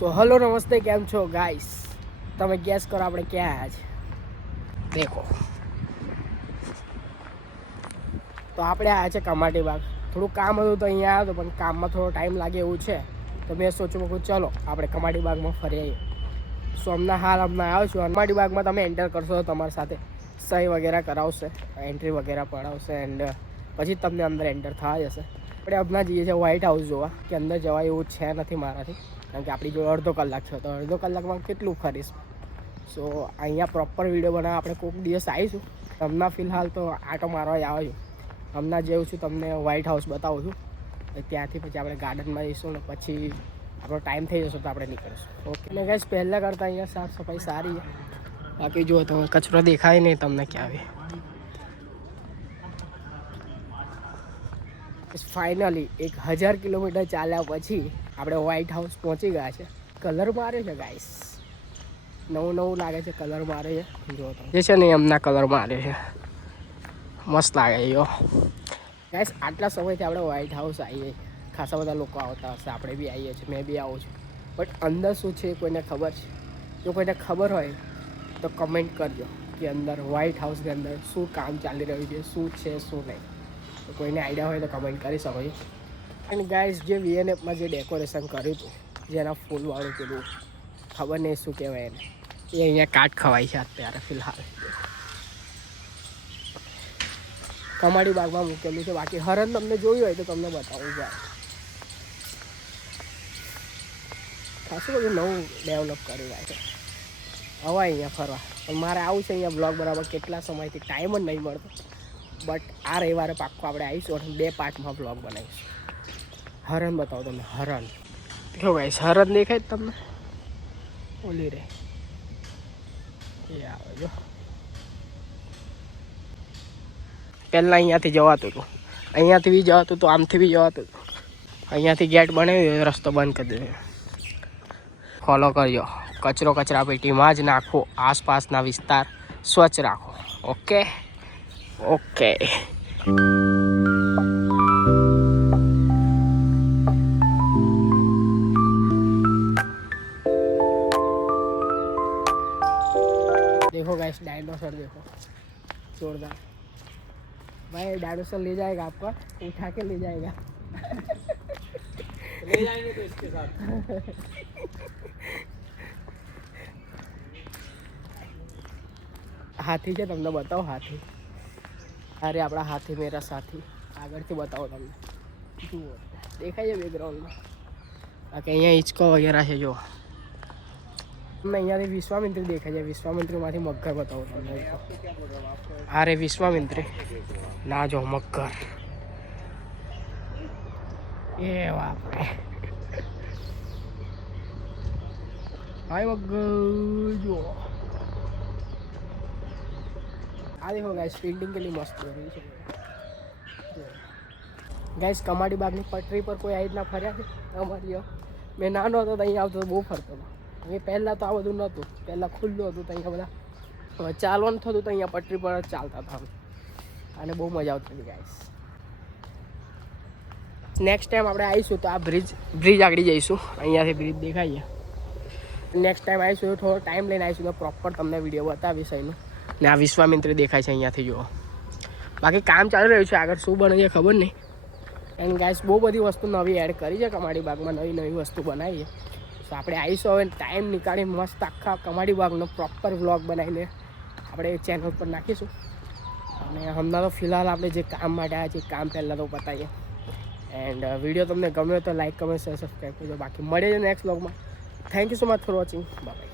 સો hello નમસ્તે, કેમ છો ગાઈસ? તમે ગેસ કરો આપણે ક્યાં આવ્યા છે? દેખો, તો આપણે આવ્યા છે કમાટી બાગ. થોડું કામ હતું તો અહીંયા આવ્યો હતો, પણ કામમાં થોડો ટાઈમ લાગે એવું છે. તો મેં સોચ્યું કે ચલો આપણે કમાટી બાગમાં ફરી આવીએ. સો હમણાં આવ્યો છું. કમાટી બાગમાં તમે એન્ટર કરશો તો તમારી સાથે સહી વગેરે કરાવશે, એન્ટ્રી વગેરે પડાવશે, એન્ડ પછી તમને અંદર એન્ટર થવા જશે. આપણે હમણાં જઈએ છીએ વ્હાઇટ હાઉસ જોવા, કે અંદર જવાય એવું છે નથી મારાથી, કારણ કે આપણી જોડે અડધો કલાક છે. તો અડધો કલાકમાં કેટલું ફરીશ? સો અહીંયા પ્રોપર વિડીયો બનાવવા આપણે કોઈક દિવસ આવીશું. હમણાં ફિલહાલ તો આટો મારવા જ આવ્યો છું. હમણાં જેવું છું તમને વ્હાઇટ હાઉસ બતાવું છું. ત્યાંથી પછી આપણે ગાર્ડનમાં જઈશું ને પછી આપણો ટાઈમ થઈ જશે તો આપણે નીકળીશું. ઓકે. ને ગાઈસ, પહેલાં કરતાં અહીંયા સાફ સફાઈ સારી છે. બાકી જુઓ તમે, કચરો દેખાય નહીં તમને ક્યાં આવે. ફાઇનલી 1000 કિલોમીટર ચાલ્યા પછી આપણે વ્હાઇટ હાઉસ પહોંચી ગયા છે. કલર મારે છે ગાઈસ, નવું લાગે છે. કલર મારે છે, જો તમે જે છે ને એમના કલર મારે છે, મસ્ત લાગે છે. યો ગાઈસ, આટલા સમયથી આપણે વ્હાઇટ હાઉસ આવીએ, ખાસા બધા લોકો આવતા હશે, આપણે બી આવીએ છીએ, મેં બી આવું છું. બટ અંદર શું છે કોઈને ખબર છે? જો કોઈને ખબર હોય તો કમેન્ટ કરજો કે અંદર વ્હાઇટ હાઉસની અંદર શું કામ ચાલી રહ્યું છે, શું છે શું નહીં. તો કોઈને આઈડિયા હોય તો કમેન્ટ કરી શકો છો. એન્ડ ગાઈસ, જે વીએનએફમાં જે ડેકોરેશન કર્યું હતું, જેના ફૂલવાળું પેલું ખબર નહીં શું કહેવાય એને, એ અહીંયા કાટ ખવાય છે અત્યારે ફિલહાલ. કમાટી બાગમાં મૂકેલું છે. બાકી હરણ તમને જોયું હોય તો તમને બતાવું જાય. ખાસું બધું નવું ડેવલપ કરી રહ્યા છે. હવે અહીંયા ફરવા પણ મારે આવું છે અહીંયા બ્લોગ બરાબર કેટલા સમયથી ટાઈમ જ નહીં મળતો. બટ આ રવિવારે પાક્કો આપણે આવીશું અને 2 પાર્ટમાં બ્લોગ બનાવીશું. હરણ બતાવો તમને, હરણ. જો ગાઈસ, હરણ દેખાય તમને? ઓલી રે એ આવે જો. પહેલાં અહીંયાથી જવાતું હતું, અહીંયાથી બી જવાતું હતું, આમથી બી જવાતું હતું. અહીંયાથી ગેટ બનાવ્યો, રસ્તો બંધ કરી દીધો. ફોલો કરજો. કચરો કચરા પેટીમાં જ નાખો, આસપાસના વિસ્તાર સ્વચ્છ રાખો. Okay okay. देखो गाइस, डायनासोर देखो, जोरदार भाई. डायनासोर ले जाएगा आपका, उठा के ले जाएगा. ले जाएंगे तो इसके साथ. हाथी છે, તમને બતાવો હાથી. અરે આપણા હાથી મેરા સાથી. આગળથી બતાવો તમને, જુઓ દેખાય છે બેકગ્રાઉન્ડમાં. બાકી અહીંયા હિંચકો વગેરે છે જો. તમને અહીંયાથી વિશ્વામિત્રી દેખાય છે. વિશ્વામિત્રીમાંથી મગર બતાવો તમને. અરે વિશ્વામિત્રી ના, જો મગર. એ બાપરે, હાય મગર જો. આ દેખો ગાઈસ, ફિલ્ડિંગ કેટલી મસ્ત કરી છે ગાઈસ. કમાટી બાગની પટરી પર કોઈ આ રીતના ફર્યા છે અમારી? મેં નાનો હતો તો અહીંયા આવતો તો બહુ ફરતો હતો. એ પહેલાં તો આ બધું નહોતું, પહેલાં ખુલ્લું હતું તો અહીંયા બધા ચાલવાનું થતું તો અહીંયા પટરી પર જ ચાલતા હતા અને બહુ મજા આવતી હતી ગાઈસ. નેક્સ્ટ ટાઈમ આપણે આવીશું તો આ બ્રિજ આગળ જઈશું. અહીંયાથી બ્રિજ દેખાઈએ. નેક્સ્ટ ટાઈમ આવીશું, થોડો ટાઈમ લઈને આવીશું તો પ્રોપર તમને વિડીયો બતાવીશ એનું. ને આ વિશ્વામિત્રી દેખાય છે અહીંયાથી જુઓ. બાકી કામ ચાલી રહ્યું છે, આગળ શું બને છે ખબર નહીં. એન્ડ ગાઈસ, બહુ બધી વસ્તુ નવી એડ કરી છે કમાટી બાગમાં, નવી વસ્તુ બનાવી છે. તો આપણે આવીશું હવે, ટાઈમ નીકાળી મસ્ત આખા કમાટી બાગનો પ્રોપર વ્લોગ બનાવીને આપણે ચેનલ પર નાખીશું. અને હમણાં તો ફિલહાલ આપણે જે કામ માટે આવ્યા છે કામ પહેલાં તો બતાવીએ. એન્ડ વિડીયો તમને ગમે તો લાઈક, કમેન્ટ, શેર, સબસ્ક્રાઈબ કરજો. બાકી મળે છે નેક્સ્ટ વ્લોગમાં. Thank you so much for watching. By.